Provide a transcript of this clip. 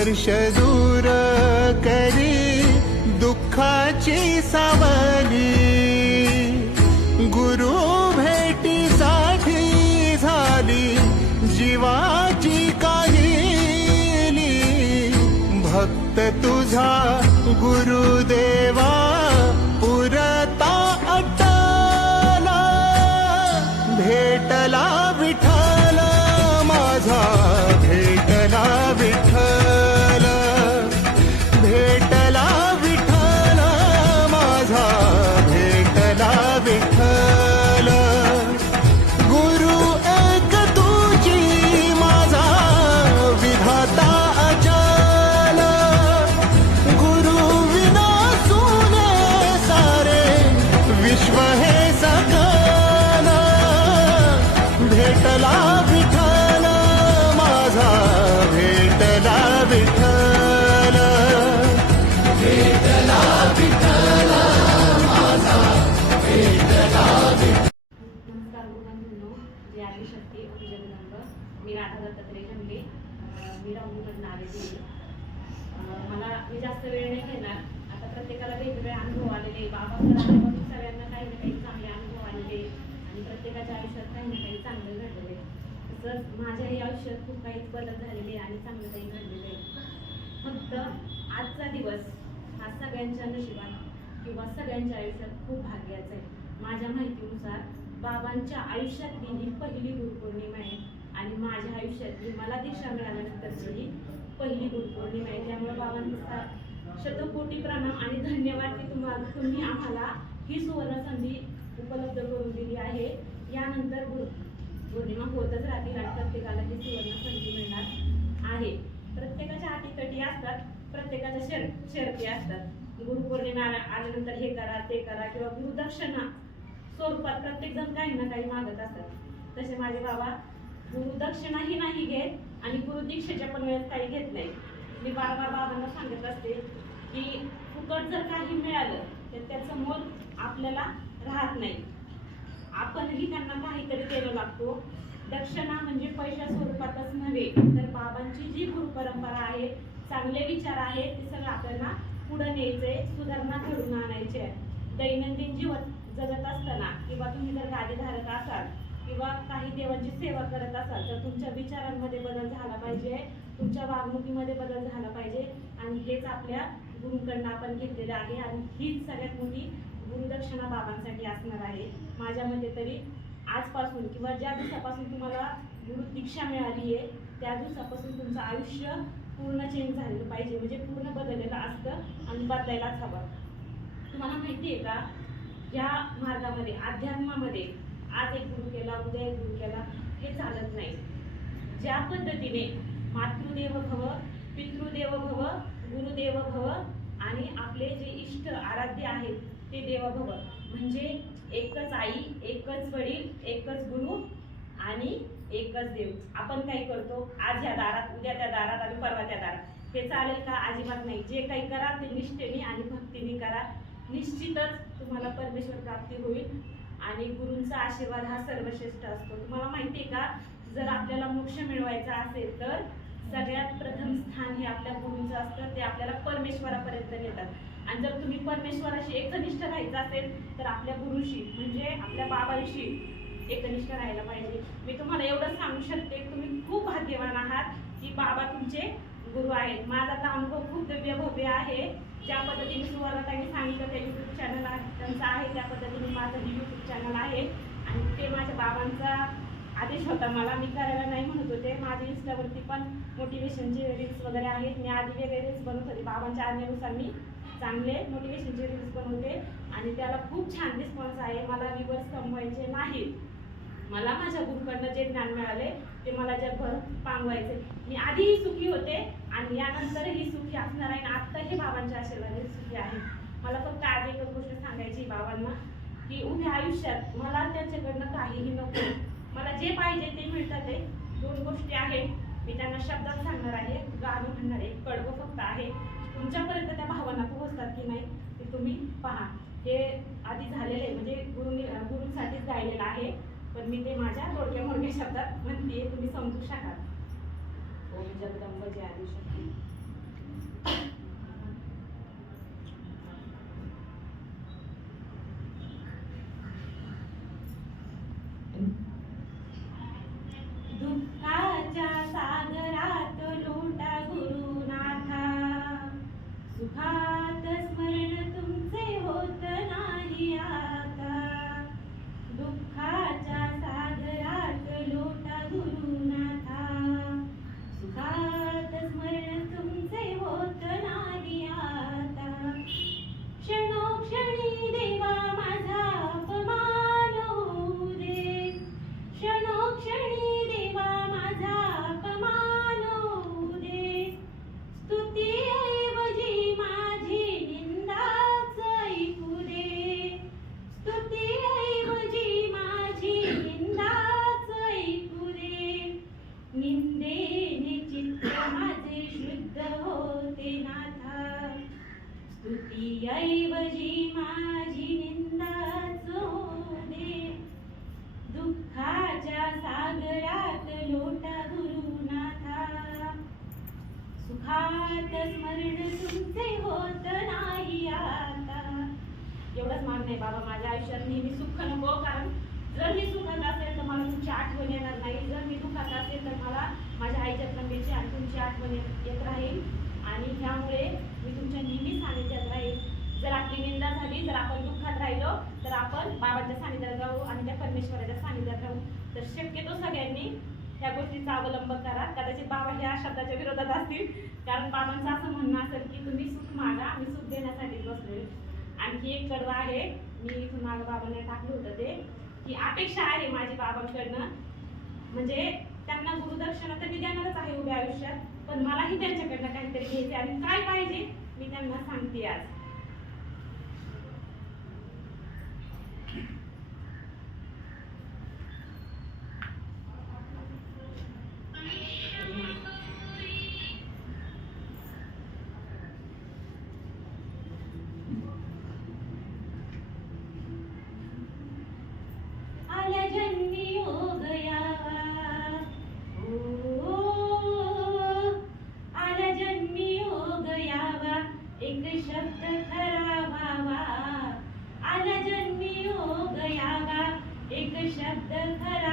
वर्ष दूर करी दुःखाची सावली, गुरु भेटीसाठी झाली जीवाची काहिली। भक्त तुझा गुरुदेवा पुरता अटला, भेटला विठ्ठल माझा, भेटला विठ्ठल, भेटला विठ्ठल माझा, भेटला विठ्ठल। गुरु एक तुझी माझा विधाता अचल, गुरु विना सुने सारे विश्व हे सकल। भेटला विठ्ठल माझा, भेटला विठ्ठल, भेटला विठ्ठल माझा, भेटला विठ्ठल। नमस्कार बंधूंनो, जय आदिशक्ती जय जगदंब। मी राधा दत्तात्रय जमले, मी राहून आलेली। मी जास्त वेळ नाही घेणार। आता प्रत्येकाला वेगवेगळे अनुभव आलेले, बाबांकडे आल्यापासून सगळ्यांना काही ना काही चांगले अनुभव आलेले आणि प्रत्येकाच्या आयुष्यात काही ना काही चांगलं घडलेले। तसंच माझ्याही आयुष्यात खूप काही बदल झालेले आणि चांगलं काही घडलेले। फक्त आजचा दिवस हा सगळ्यांच्या नशिबात किंवा सगळ्यांच्या आयुष्यात खूप भाग्याचा आहे। माझ्या माहितीनुसार बाबांच्या आयुष्यातली ही पहिली गुरुपौर्णिमा आहे आणि माझ्या आयुष्यातली मला दीक्षा मिळाल्यानंतरची ही पहिली गुरुपौर्णिमा आहे। त्यामुळे बाबांचा शतकोटी प्रणाम आणि धन्यवाद की तुम्ही आम्हाला ही सुवर्ण संधी उपलब्ध करून दिली आहे। यानंतर गुरुपौर्णिमा होतच राहतील आणि प्रत्येकाला ही सुवर्ण संधी मिळणार आहे। प्रत्येकाच्या अटीतटी असतात, प्रत्येकाच्या शर्ती असतात। गुरुपौर्णिमा आल्यानंतर हे करा ते करा किंवा गुरुदक्षिणा स्वरूपात प्रत्येक जण काही ना काही मागत असतात। तसे माझे बाबा गुरुदक्षिणाही नाही घेत आणि गुरुदीक्षेच्या पण वेळेस काही घेत नाही। मी वारंवार बाबांना सांगत असते की फुकट जर काही मिळालं तर त्याचं मोल आपल्याला राहत नाही, आपणही त्यांना काहीतरी द्यायला लागतो। दक्षिणा म्हणजे पैशा स्वरूपातच नव्हे तर बाबांची जी गुरु परंपरा आहे, चांगले विचार आहेत, ते सगळं आपल्याला पुढे न्यायचे, सुधारणा घडून आणायचे। दैनंदिन जीवन जगत असताना किंवा तुम्ही जर गाडीधारक असाल किंवा काही देवांची सेवा करत असाल तर तुमच्या विचारांमध्ये बदल झाला पाहिजे, तुमच्या वागणुकीमध्ये बदल झाला पाहिजे आणि हेच आपल्या गुरुकडनं आपण घेतलेलं आहे आणि हीच सगळ्यात मोठी गुरुदक्षिणा बाबांसाठी असणार आहे। माझ्या मते तरी आजपासून किंवा ज्या दिवसापासून तुम्हाला गुरु दीक्षा मिळाली आहे त्या दिवसापासून तुमचं आयुष्य पूर्ण चेंज झालेलं पाहिजे, म्हणजे पूर्ण बदललेलं असतं आणि बदलायलाच हवं। तुम्हाला माहिती आहे का, या मार्गामध्ये अध्यात्मामध्ये आज एक गुरु केला उद्या एक गुरु केला हे चालत नाही। ज्या पद्धतीने मातृदेव भव, पितृदेव भव, गुरुदेव भव आणि आपले जे इष्ट आराध्य आहेत ते देव भव, म्हणजे एकच आई, एकच वडील, एकच गुरु आणि एकच देव। आपण काय करतो, आज या दारात उद्या त्या दारात आणि परवा त्या दारात, हे चालेल का? अजिबात नाही। जे काही करा ते निष्ठेने आणि भक्तीने करा, निश्चितच तुम्हाला परमेश्वर प्राप्ती होईल आणि गुरूंचा आशीर्वाद हा सर्वश्रेष्ठ असतो। तुम्हाला माहिती आहे का, जर आपल्याला मोक्ष मिळवायचा असेल तर सगळ्यात प्रथम स्थान हे आपल्या गुरूंचं असतं, ते आपल्याला परमेश्वरापर्यंत नेतात। आणि जर तुम्ही परमेश्वराशी एकनिष्ठ राहायचं असेल तर आपल्या गुरुशी म्हणजे आपल्या बाबांशी एकनिष्ठ राहायला पाहिजे। मी तुम्हाला एवढं सांगू शकते की तुम्ही खूप भाग्यवान आहात की बाबा तुमचे गुरु आहेत। माझा तर अनुभव खूप दिव्य भव्य आहे। ज्या पद्धतीने सुवर्णताईंनी सांगितलं त्या यूट्यूब चॅनल त्यांचा आहे, त्या पद्धतीने माझं यूट्यूब चॅनल आहे आणि ते माझ्या बाबांचा आदेश होता मला, मी करायला नाही म्हणत होते। माझ्या इंस्टावरती पण मोटिवेशनचे रील्स वगैरे आहेत, मी आधी वेगळे रील्स बनवत होते, बाबांच्या आज्ञेनुसार मी चांगले मोटिवेशनचे रील्स बनवते आणि त्याला खूप छान रिस्पॉन्स आहे। मला व्ह्यूअर्स कमवायचे नाहीत, मला माझ्या गुरुकडनं जे ज्ञान मिळाले ते मला जगभर पांगवायचे। मी आधीही सुखी होते आणि यानंतरही सुखी असणार आहे आणि आत्ताही बाबांच्या आशीर्वादाने सुखी आहे। मला फक्त आज एकच गोष्ट सांगायची बाबांना की उभ्या आयुष्यात मला त्यांच्याकडनं काहीही नको, मला जे पाहिजे ते मिळतात आहे। दोन गोष्टी आहेत, मी त्यांना शब्दात सांगणार आहे, गाणं म्हणणार आहे, कडवं फक्त आहे। तुमच्यापर्यंत त्या भावना पोहोचतात की नाही ते तुम्ही पहा। हे आधी झालेले म्हणजे गुरूंसाठीच गायलेलं आहे, पण मी ते माझ्या थोडक्या मोठ्या शब्दात म्हणते, तुम्ही समजू शकाल। ओम जगदंब जय आदिशक्ती। दुःखाच्या सागरात लोटा गुरुनाथा, सुखात स्मरण तुमचे होत नाही आता. दुःखाच्या सागरात लोटा गुरुनाथा, सुखात स्मरण तुमचे होत नाही आता. क्षणोक्षणी देवा माझा अपमान होऊ दे, क्षणोक्षणी देवा माझा अपमान होऊ दे. स्तुतीऐवजी माझी निंदाच ऐकू दे, स्तुतीऐवजी माझी निंदाच ऐकू दे. निंदेने चित्त माझे शुद्ध होते नाथा, स्तुतीऐवजी माझी निंदाच होऊ दे. दुःखाच्या सागरात लोटा गुरुनाथा, सुखात स्मरण तुमचे होत नाही आता. एवढंच मान्य आहे बाबा, माझ्या आयुष्यात नेहमी सुख नको, कारण जर मी सुखात असेल तर मला तुमची आठवण येणार नाही, जर मी दुःखात असेल तर मला माझ्या आईच्या तब्येतीची आणि तुमची आठवण येत राहील. आणि त्यामुळे मी तुमच्या नेहमी सानिध्यात राहील. जर आपली निंदा झाली, जर आपण दुःखात राहिलो तर आपण बाबांच्या सानिध्यात राहू आणि त्या परमेश्वराच्या सानिध्यात राहू. तर शक्यतो सगळ्यांनी ह्या गोष्टीचा अवलंब करा. कदाचित बाबा ह्या शब्दाच्या विरोधात असतील, कारण बाबांचं असं म्हणणं असेल की तुम्ही सुख मागा, मी सुख देण्यासाठीच बसलोय. आणखी एक कडवं आहे, मी इथून मागं बाबांना टाकलं होतं ते, की अपेक्षा आहे माझी बाबांकडनं, म्हणजे त्यांना गुरुदक्षिणा तर मी देणारच आहे उभ्या आयुष्यात, पण मलाही त्यांच्याकडनं काहीतरी घ्यायचे आणि काय पाहिजे मी त्यांना सांगते आज. आल्या जन्मी योग यावा, ओ आल्या जन्मी योग यावा, एक शब्द खरा व्हावा. आल्या जन्मी योग यावा, एक शब्द खरा